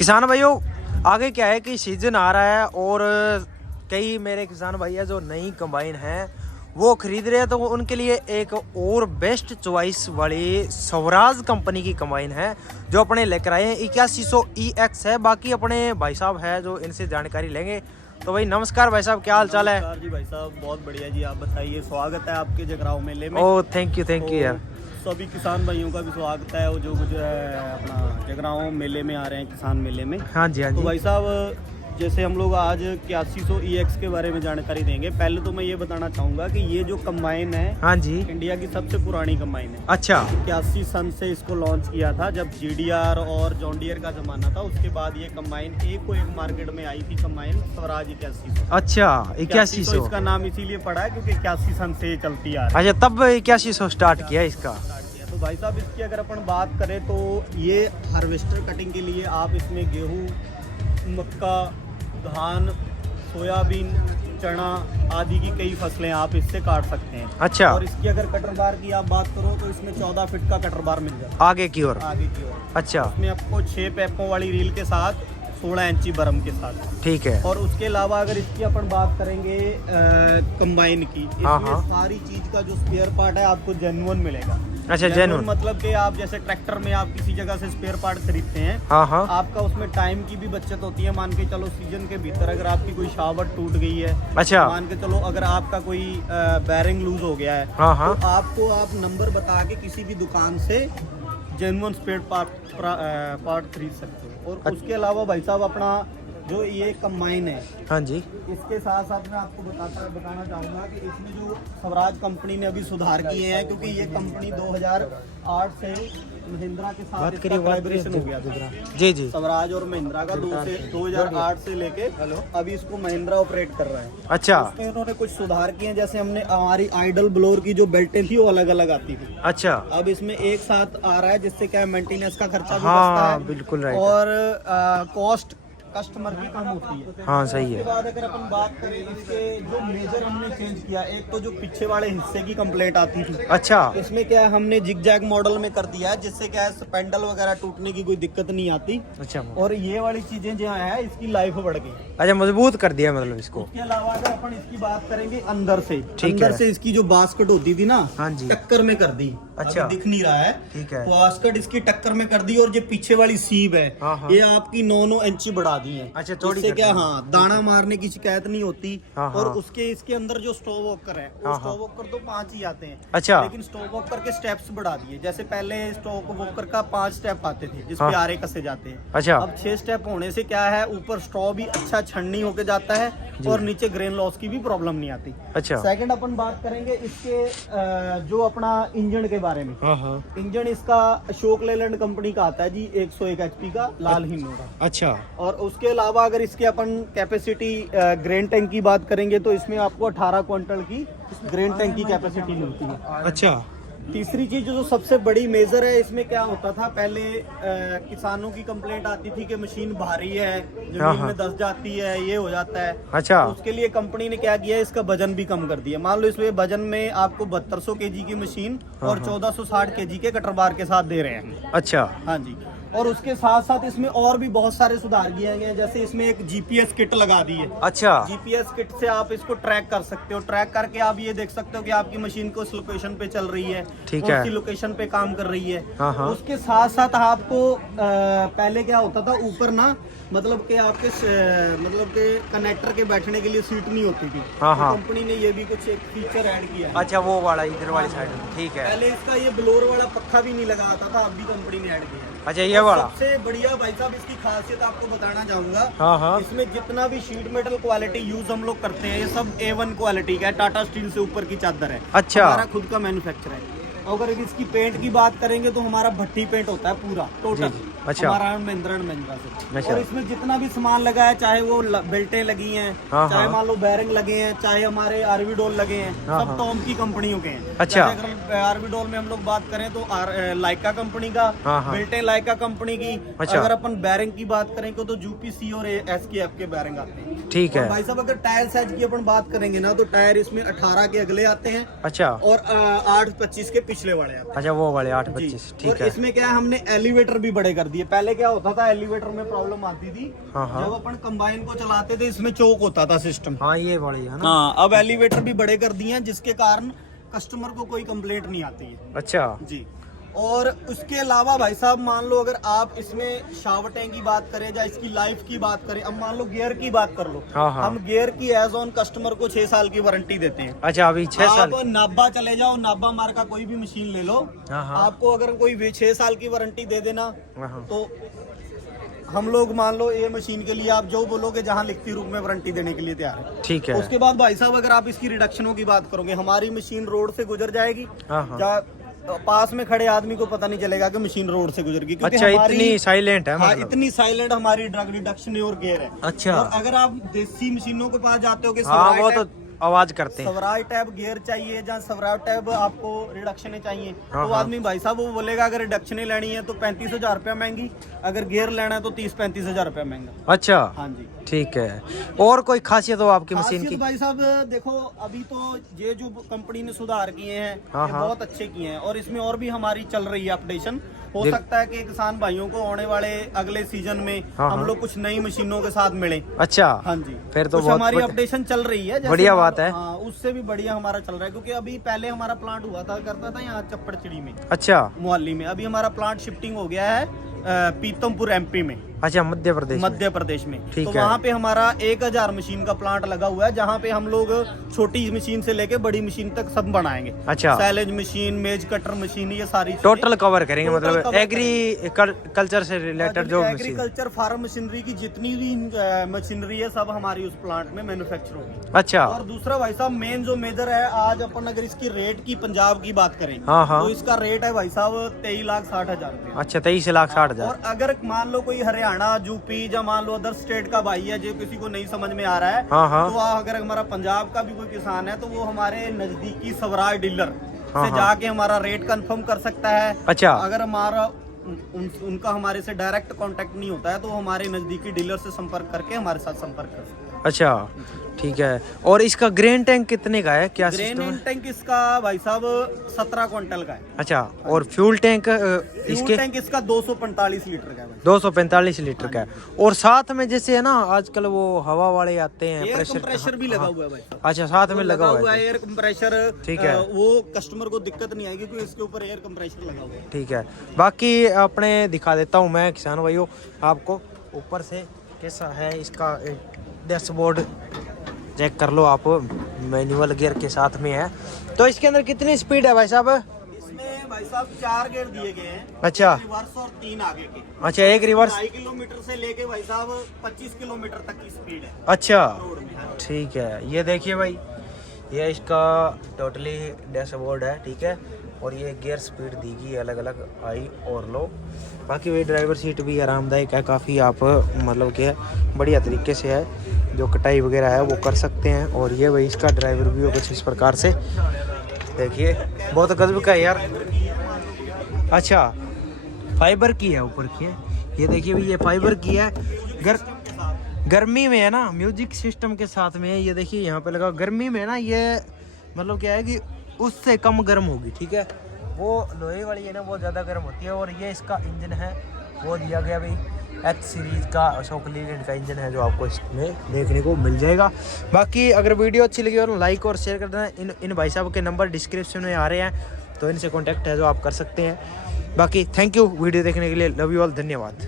किसान भाइयों, आगे क्या है कि सीजन आ रहा है और कई मेरे किसान भाई है जो नई कंबाइन है वो खरीद रहे हैं, तो उनके लिए एक और बेस्ट चॉइस वाली स्वराज कंपनी की कंबाइन है जो अपने लेकर आए हैं। 8100 EX है। बाकी अपने भाई साहब है जो इनसे जानकारी लेंगे। तो भाई नमस्कार भाई साहब, क्या हाल चाल है? नमस्कार जी भाई साहब, बहुत बढ़िया जी। आप बताइए, स्वागत है आपके जगराओं मेले में। ओह थैंक यू यार। सभी किसान भाइयों का भी स्वागत है, वो जो है अपना जगराओं मेले में आ रहे हैं, किसान मेले में। हाँ जी हाँ तो जी। भाई साहब, जैसे हम लोग आज 8100 EX के बारे में जानकारी देंगे। पहले तो मैं ये बताना चाहूँगा कि ये जो कंबाइन है, हाँ जी। इंडिया की सबसे पुरानी कंबाइन है। अच्छा। 81 सन से इसको लॉन्च किया था, जब GDR और जॉन डियर का जमाना था। उसके बाद ये कंबाइन एक मार्केट में आई थी, कंबाइन स्वराज 8100। अच्छा 8100 इसका नाम इसीलिए पड़ा है क्योंकि 81 सन से चलती आ रही है। अच्छा, तब 8100 स्टार्ट किया इसका। तो भाई साहब, इसकी अगर अपन बात करें तो ये हार्वेस्टर कटिंग के लिए आप इसमें गेहूँ, मक्का, धान, सोयाबीन, चना आदि की कई फसलें आप इससे काट सकते हैं। अच्छा। और इसकी अगर कटर बार की आप बात करो तो इसमें 14 फीट का कटर बार मिल जाता आगे की ओर। है, आगे की ओर। अच्छा। इसमें आपको 6 पैपों वाली रील के साथ 16 इंची बरम के साथ। ठीक है। और उसके अलावा अगर इसकी अपन बात करेंगे कंबाइन की, हाँ, इसमें हाँ। सारी चीज का जो स्पेयर पार्ट है आपको जेन्युइन मिलेगा। अच्छा, जेन्युइन मतलब कि आप जैसे ट्रैक्टर में आप किसी जगह से स्पेयर पार्ट खरीदते हैं, हाँ हाँ। आपका उसमें टाइम की भी बचत होती है। मान के चलो सीजन के भीतर अगर आपकी कोई शावर टूट गई है, अच्छा। मान के चलो अगर आपका कोई बैरिंग लूज हो गया है, हाँ हाँ। तो आपको आप नंबर बता के किसी भी दुकान से जेन्युइन स्पेयर पार्ट खरीद सकते हो। और उसके अलावा भाई साहब, अपना जो ये कंबाइन है, हाँ जी। इसके साथ साथ मैं आपको बताना चाहूँगा कि इसमें जो स्वराज कंपनी ने अभी सुधार किए हैं, क्योंकि ये कंपनी 2008 से महिंद्रा के साथ इसका कोलैबोरेशन हो गया था। जी जी। स्वराज और महिंद्रा का 2008 से लेके अभी इसको महिंद्रा ऑपरेट कर रहा है। अच्छा। उसमें उन्होंने कुछ सुधार किए हैं, जैसे हमने हमारी आइडल ब्लोअर की जो बेल्टें थी वो अलग अलग आती थी। अच्छा। अब इसमें एक साथ आ रहा है, जिससे क्या मेंटेनेंस का खर्चा भी बचता हाँ है, बिल्कुल राइट। और कॉस्ट कस्टमर की कम होती है। हाँ सही उसके है। बाद अगर अपन बात करें इसके जो मेजर हमने चेंज किया, एक तो जो पीछे वाले हिस्से की कंप्लेंट आती थी, अच्छा। इसमें क्या है हमने जिग जैग मॉडल में कर दिया है, जिससे क्या है स्पेंडल वगैरह टूटने की कोई दिक्कत नहीं आती। अच्छा। और ये वाली चीजें जो है इसकी लाइफ बढ़ गई। अच्छा, मजबूत कर दिया मतलब इसको। इसके अलावा अगर अपन इसकी बात करेंगे अंदर से, ठीक अंदर है। से इसकी जो बास्केट होती थी ना, हाँ जी। टक्कर में कर दी। अच्छा। अभी दिख नहीं रहा है, ठीक है। बास्केट इसकी टक्कर में कर दी। और जो पीछे वाली सीब है, हाँ, हाँ। ये आपकी 9 इंची बढ़ा दी है। अच्छा, चौड़ी इससे कर क्या, दी। हाँ, दाना मारने की शिकायत नहीं होती। हाँ, और हाँ। उसके इसके अंदर जो स्टोव वॉकर है, वो हाँ, हाँ। स्टोव वॉकर तो 5 ही आते हैं। अच्छा। लेकिन स्टोव वॉकर के स्टेप्स बढ़ा दिए। जैसे पहले स्टोव वॉकर का 5 स्टेप आते थे, जिसपे हाँ। आरे कसे जाते हैं। अच्छा। अब 6 स्टेप होने से क्या है, ऊपर स्टोव भी अच्छा छन्नी होके जाता है और नीचे ग्रेन लॉस की भी प्रॉब्लम नहीं आती। अच्छा। सेकंड अपन बात करेंगे इसके जो अपना इंजन के बारे में। हाँ हाँ। इंजन इसका अशोक लेलैंड कंपनी का आता है जी, 101 HP का लाल हिन्नो का। अच्छा। और उसके अलावा अगर इसके अपन कैपेसिटी ग्रेन टैंक की बात करेंगे तो इसमें आपको 18 क्विंटल की ग्रेन टैंक की कैपेसिटी मिलती है। अच्छा। तीसरी चीज जो सबसे बड़ी मेजर है, इसमें क्या होता था पहले, किसानों की कंप्लेंट आती थी कि मशीन भारी है, हाँ, जमीन हाँ। में धस जाती है, ये हो जाता है। अच्छा। तो उसके लिए कंपनी ने क्या किया है, इसका वजन भी कम कर दिया। मान लो इसमें वजन में आपको 7200 kg की मशीन और 1460 kg के कटर बार के साथ दे रहे हैं। अच्छा। हाँ जी। और उसके साथ साथ इसमें और भी बहुत सारे सुधार किए गए हैं। जैसे इसमें एक GPS किट लगा दी है। अच्छा। GPS किट से आप इसको ट्रैक कर सकते हो। ट्रैक करके आप ये देख सकते हो कि आपकी मशीन किस लोकेशन पे चल रही है, ठीक कौन है। सी लोकेशन पे काम कर रही है। हाँ, हाँ। उसके साथ साथ आपको पहले क्या होता था, ऊपर ना मतलब कि आपके मतलब के कनेक्टर के बैठने के लिए सीट नहीं होती थी। हाँ, तो हाँ। कंपनी ने ये भी कुछ एक फीचर ऐड किया है। अच्छा, वो वाला इधर वाली साइड में, ठीक है। पहले इसका ये ब्लोअर वाला पक्का भी नहीं लगा आता था, अब भी कंपनी ने ऐड किया है। अच्छा, ये वाला। सबसे बढ़िया भाई साहब इसकी खासियत आपको बताना चाहूंगा। हाँ हाँ। इसमें जितना भी शीट मेटल क्वालिटी यूज हम लोग करते हैं, ये सब A1 क्वालिटी का है। टाटा स्टील से ऊपर की चादर है। अच्छा। हमारा खुद का मैन्युफैक्चर है। अगर इसकी पेंट की बात करेंगे तो हमारा भट्टी पेंट होता है पूरा टोटल। जी। अच्छा। हमारा महिंद्रा एंड महिंद्रा से। अच्छा। और इसमें जितना भी सामान लगा है, चाहे वो बेल्टें लगी हैं, हाँ, चाहे हाँ। मान लो बैरिंग लगे हैं, चाहे हमारे आरवीडोल लगे हैं, हाँ, सब हाँ। टॉम की कंपनियों के हैं। अच्छा। जैसे अगर आरवीडोल में हम लोग बात करें तो लाइका कंपनी का, हाँ, हाँ। बेल्टें लाइका कंपनी की। अच्छा। अगर अपन बैरिंग की बात करेंगे तो UPC और SKF के बैरिंग आते हैं। ठीक और है। भाई साहब अगर टायर साइज की अपन बात करेंगे ना, तो टायर इसमें 18 के अगले आते हैं अच्छा। और 8-25 के पिछले वाले आते हैं। अच्छा, वो वाले जी। 8-25, और ठीक है। इसमें क्या है, हमने एलिवेटर भी बड़े कर दिए। है। पहले क्या होता था, एलिवेटर में प्रॉब्लम आती थी। हाँ, हाँ। जब अपन कंबाइन को चलाते थे इसमें चोक होता था सिस्टम। हाँ ये बड़ी है ना। हाँ, अब एलिवेटर भी बड़े कर दिए हैं जिसके कारण कस्टमर को कोई कंप्लेंट नहीं आती है। अच्छा जी। और उसके अलावा भाई साहब मान लो अगर आप इसमें शावर टैंक की बात करें या इसकी लाइफ की बात करें, अब मान लो गियर की बात कर लो। हाँ, हाँ। हम गियर की एज ऑन कस्टमर को 6 साल की वारंटी देते हैं। अच्छा अभी 6 साल। आप नाबा चले जाओ, नाबा मार्क का कोई भी मशीन ले लो। हाँ, हाँ। आपको अगर कोई 6 साल की वारंटी दे देना, हाँ। तो हम लोग मान लो ये मशीन के लिए आप जो बोलोगे जहां लिखती रूप में वारंटी देने के लिए तैयार है। ठीक है। उसके बाद भाई साहब अगर आप इसकी रिडक्शनों की बात करोगे, हमारी मशीन रोड से गुजर जाएगी। हाँ, हाँ। क्या पास में खड़े आदमी को पता नहीं चलेगा कि मशीन रोड से गुजर गई, क्योंकि अच्छा हमारी इतनी साइलेंट है हाँ, मतलब। इतनी साइलेंट हमारी ड्रग रिडक्शन और गियर है। अच्छा। और अगर आप देसी मशीनों के पास जाते हो कि हाँ वो तो आवाज करते हैं। सवराज टैब गियर चाहिए, जहाँ सवराज टैब आपको रिडक्शन चाहिए, हाँ, तो हाँ। आदमी भाई साहब वो बोलेगा अगर रिडक्शन लेनी है तो 35,000 रुपया महंगी, अगर गियर लेना है तो 30-35,000 रुपया महंगा। अच्छा हाँ जी। ठीक है। और कोई खासियत हो आपकी मशीन खासियत की? भाई साहब देखो, अभी तो ये जो कंपनी ने सुधार किए हैं हाँ, ये हाँ। बहुत अच्छे किए हैं, और इसमें और भी हमारी चल रही है अपडेशन। हो सकता है कि किसान भाइयों को आने वाले अगले सीजन में हाँ, हम हाँ। लोग कुछ नई मशीनों के साथ मिले। अच्छा हाँ जी। फिर तो कुछ बहुत हमारी अपडेशन चल रही है, जैसे बढ़िया बात है। हाँ, उससे भी बढ़िया हमारा चल रहा है, क्योंकि अभी पहले हमारा प्लांट हुआ था करता था यहाँ चप्पड़चिड़ी में, अच्छा मोहाली में। अभी हमारा प्लांट शिफ्टिंग हो गया है पीतमपुर एमपी में, अच्छा मध्य प्रदेश में। मध्य प्रदेश में। ठीक तो है। वहाँ पे हमारा 1000 मशीन का प्लांट लगा हुआ है, जहाँ पे हम लोग छोटी मशीन से लेके बड़ी मशीन तक सब बनाएंगे। अच्छा सैलेज मशीन, मेज कटर मशीन, ये सारी टोटल कवर करेंगे, टोटल मतलब कवर एग्री कल्चर से रिलेटेड जो मशीन। एग्रीकल्चर फार्म मशीनरी की जितनी भी मशीनरी है सब हमारी उस प्लांट में मैन्युफैक्चर होगी। अच्छा और दूसरा भाई साहब मेन जो मेजर है, आज अपन अगर इसकी रेट की पंजाब की बात करें, हाँ, हाँ। तो इसका रेट है भाई साहब 23,60,000 रुपये। अच्छा 23,60,000। और अगर मान लो कोई हरियाणा, यूपी या मान लो अदर स्टेट का भाई है जो किसी को नहीं समझ में आ रहा है, हाँ, हाँ। तो अगर हमारा पंजाब का भी कोई किसान है तो वो हमारे नजदीकी स्वराज डीलर हाँ, से हाँ। जाके हमारा रेट कंफर्म कर सकता है। अच्छा। अगर हमारा उनका हमारे से डायरेक्ट कांटेक्ट नहीं होता है तो हमारे नजदीकी डीलर से संपर्क करके हमारे साथ संपर्क कर सकते हैं। अच्छा ठीक है। और इसका ग्रेन टैंक कितने का है, क्या सिस्टम ग्रेन है? टैंक इसका भाई साहब 17 क्विंटल का है। अच्छा और फ्यूल टैंक फ्यूल इसके टैंक इसका 245 लीटर का है भाई। 245 लीटर का है। और साथ में जैसे है ना आजकल वो हवा वाले आते हैं, एयर प्रेशर कंप्रेसर भी लगा हुआ है भाई। अच्छा साथ में लगा हुआ है। Air compressor. ठीक है। वो कस्टमर को दिक्कत नहीं आएगी क्योंकि इसके ऊपर एयर कंप्रेसर लगा हुआ है। ठीक है। बाकी अपने दिखा देता हूँ मैं किसान भाइयों आपको ऊपर से कैसा है इसका डैशबोर्ड, चेक कर लो आप, मैनुअल गियर के साथ में है। तो इसके अंदर कितनी स्पीड है भाई साहब? इसमें भाई साहब 4 गियर दिए गए हैं। अच्छा। रिवर्स और 3 आगे के। अच्छा एक रिवर्स। 2.5 किलोमीटर से लेके भाई साहब 25 किलोमीटर तक की स्पीड है अच्छा रोड में। ठीक है। ये देखिए भाई, ये इसका टोटली डैशबोर्ड है, ठीक है। और ये गियर स्पीड दी गई अलग अलग हाई और लो। बाकी वही ड्राइवर सीट भी आरामदायक है काफ़ी, आप मतलब कि बढ़िया तरीके से है, जो कटाई वगैरह है वो कर सकते हैं। और ये वही इसका ड्राइवर व्यू कुछ इस प्रकार से देखिए, बहुत गजब का है यार। अच्छा फाइबर की है ऊपर की है, ये देखिए भाई, ये फाइबर की है। गर्मी में है ना, म्यूजिक सिस्टम के साथ में है। ये देखिए यहाँ पे लगा, गर्मी में ना ये मतलब क्या है कि उससे कम गर्म होगी, ठीक है। वो लोहे वाली है ना वो ज़्यादा गर्म होती है। और ये इसका इंजन है वो दिया गया भाई H सीरीज का, अशोक लीलैंड का इंजन है जो आपको इसमें देखने को मिल जाएगा। बाकी अगर वीडियो अच्छी लगी और लाइक और शेयर कर देना। इन भाई साहब के नंबर डिस्क्रिप्शन में आ रहे हैं, तो इनसे कॉन्टैक्ट है जो आप कर सकते हैं। बाकी थैंक यू वीडियो देखने के लिए, लव यू ऑल, धन्यवाद।